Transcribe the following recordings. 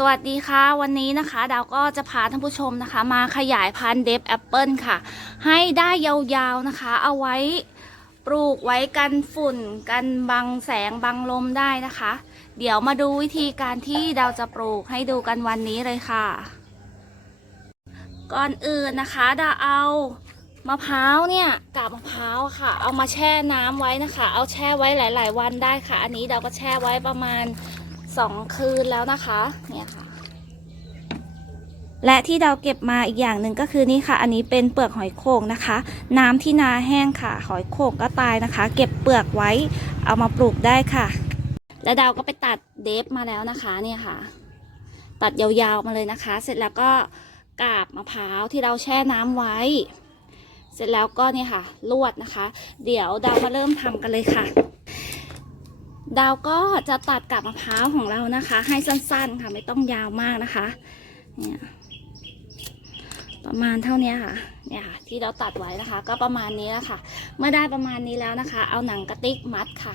สวัสดีค่ะ วันนี้นะคะดาวก็จะพาท่านผู้ชมนะคะ มาขยายพันธุ์เดฟแอปเปิลค่ะ ให้ได้ยาวๆนะคะ เอาไว้ปลูกไว้กันฝุ่น กันบังแสงบังลมได้นะคะ เดี๋ยวมาดูวิธีการที่ดาวจะปลูกให้ดูกันวันนี้เลยค่ะ ก่อนอื่นนะคะดาวเอามะพร้าวเนี่ยกาบมะพร้าวค่ะ เอามาแช่น้ำไว้นะคะ เอาแช่ไว้หลาย ๆ วันได้ค่ะ อันนี้ดาวก็แช่ไว้ประมาณ สองคืนแล้วนะคะเนี่ยค่ะ และที่เราเก็บมาอีกอย่างหนึ่งก็คือนี่ค่ะ อันนี้เป็นเปลือกหอยโข่งนะคะ น้ำที่นาแห้งค่ะ หอยโข่งก็ตายนะคะ เก็บเปลือกไว้เอามาปลูกได้ค่ะ แล้วดาวก็ไปตัดเดฟมาแล้วนะคะเนี่ยค่ะ ตัดยาวๆมาเลยนะคะ เสร็จแล้วก็กาบมะพร้าวที่เราแช่น้ำไว้ เสร็จแล้วก็เนี่ยค่ะ ลวดนะคะ เดี๋ยวดาวมาเริ่มทำกันเลยค่ะ ดาวก็จะตัดกับมะพร้าวของเรานะคะ ให้สั้นๆค่ะไม่ต้องยาวมากนะคะ เนี่ยประมาณเท่านี้ค่ะ เนี่ยค่ะ ที่เราตัดไว้นะคะ ก็ประมาณนี้แล้วค่ะ เมื่อได้ประมาณนี้แล้วนะคะ เอาหนังกระติกมัดค่ะ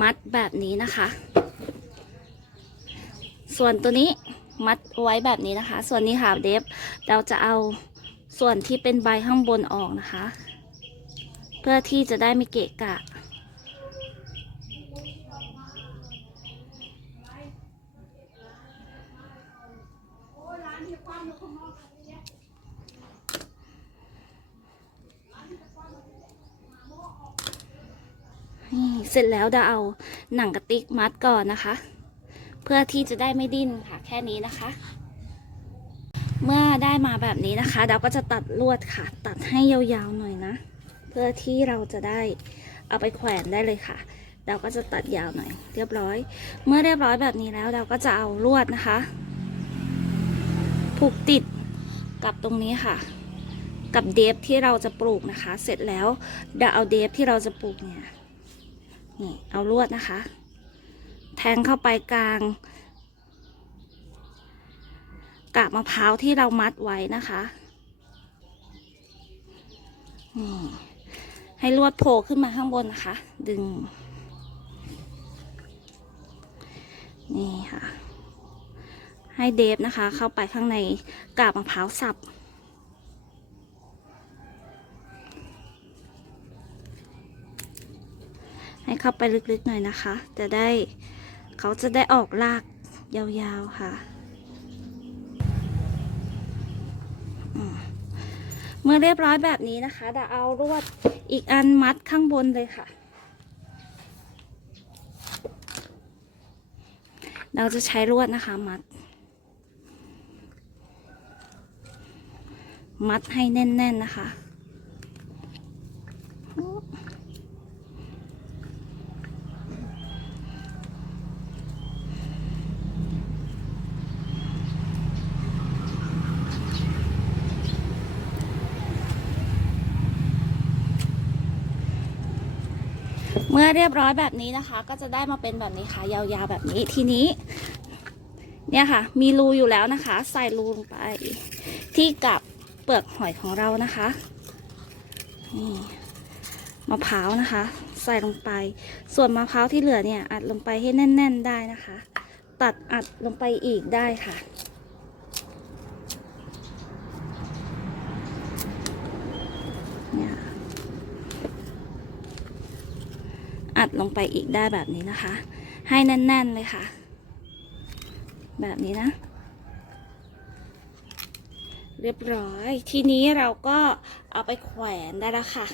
มัดแบบนี้นะคะ ส่วนตัวนี้มัดไว้แบบนี้นะคะ ส่วนนี้ค่ะเดฟเราจะเอาส่วนที่เป็นใบข้างบนออกนะคะ เพื่อที่จะได้ไม่เกะกะ นี่เสร็จแล้วดาเอาหนังกระติกมัดก่อนนะคะ เพื่อที่จะได้ไม่ดิ้นค่ะ แค่นี้นะคะ เมื่อได้มาแบบนี้นะคะดาวก็จะตัดลวดค่ะ ตัดให้ยาวๆหน่อยนะ เพื่อที่เราจะได้เอาไปแขวนได้เลยค่ะ เราก็จะตัดยาวหน่อย เรียบร้อย เมื่อเรียบร้อยแบบนี้แล้วเราก็จะเอาลวดนะคะ ผูกติดกับตรงนี้ค่ะ กับเดฟที่เราจะปลูกนะคะ เสร็จแล้วเราเอาเดฟที่เราจะปลูกเนี่ยนี่เอาลวดนะคะ แทงเข้าไปกลางกาบมะพร้าวที่เรามัดไว้นะคะนี่ ให้ลวดโผล่ขึ้นมาข้างบนนะคะ ดึง นี่ค่ะ ให้เดฟนะคะ เข้าไปข้างในกาบมะพร้าวสับให้เข้าไปลึกๆหน่อยนะคะ จะได้เขาจะได้ออกรากยาวๆค่ะอืม เมื่อเรียบร้อยแบบนี้นะคะเดี๋ยวเอาลวดอีกอันมัดข้างบนเลยค่ะ เราจะใช้ลวดนะคะมัด มัดให้แน่น ๆ นะคะ เมื่อเรียบร้อยแบบนี้นะคะ ก็จะได้มาเป็นแบบนี้ค่ะ ยาวๆแบบนี้ทีนี้ เนี่ยค่ะ มีรูอยู่แล้วนะคะ ใส่รูลงไป ที่กับเปลือกหอยของเรานะคะนี่มะพร้าวนะคะ ใส่ลงไป ส่วนมะพร้าวที่เหลือเนี่ย อัดลงไปให้แน่น ๆได้นะคะ ตัดอัดลงไปอีกได้ค่ะ เนี่ย อัดลงไปอีกได้แบบนี้นะคะ ให้แน่น ๆเลยค่ะ แบบนี้นะ เรียบร้อย ทีนี้เราก็เอาไปแขวนได้แล้วค่ะ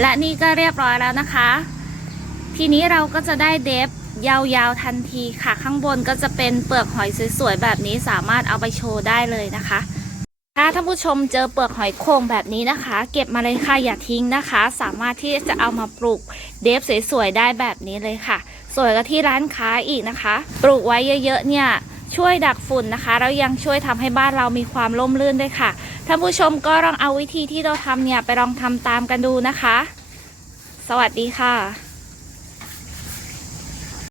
และนี่ก็เรียบร้อยแล้วนะคะ ทีนี้เราก็จะได้เดฟยาวๆทันทีค่ะ ข้างบนก็จะเป็นเปลือกหอยสวยๆแบบนี้สามารถเอาไปโชว์ได้เลยนะคะ ถ้าท่านผู้ชมเจอเปลือกหอยโข่งแบบนี้นะคะ เก็บมาเลยค่ะอย่าทิ้งนะคะ สามารถที่จะเอามาปลูกเดฟสวยๆได้แบบนี้เลยค่ะ สวยกว่าที่ร้านค้าอีกนะคะ ปลูกไว้เยอะๆเนี่ยช่วยดักฝุ่นนะคะแล้วยังช่วยทำให้บ้านเรามีความร่มรื่นด้วยค่ะท่านผู้ชมก็ลองเอาวิธีที่เราทำเนี่ยไปลองทำตามกันดูนะคะ สวัสดีค่ะ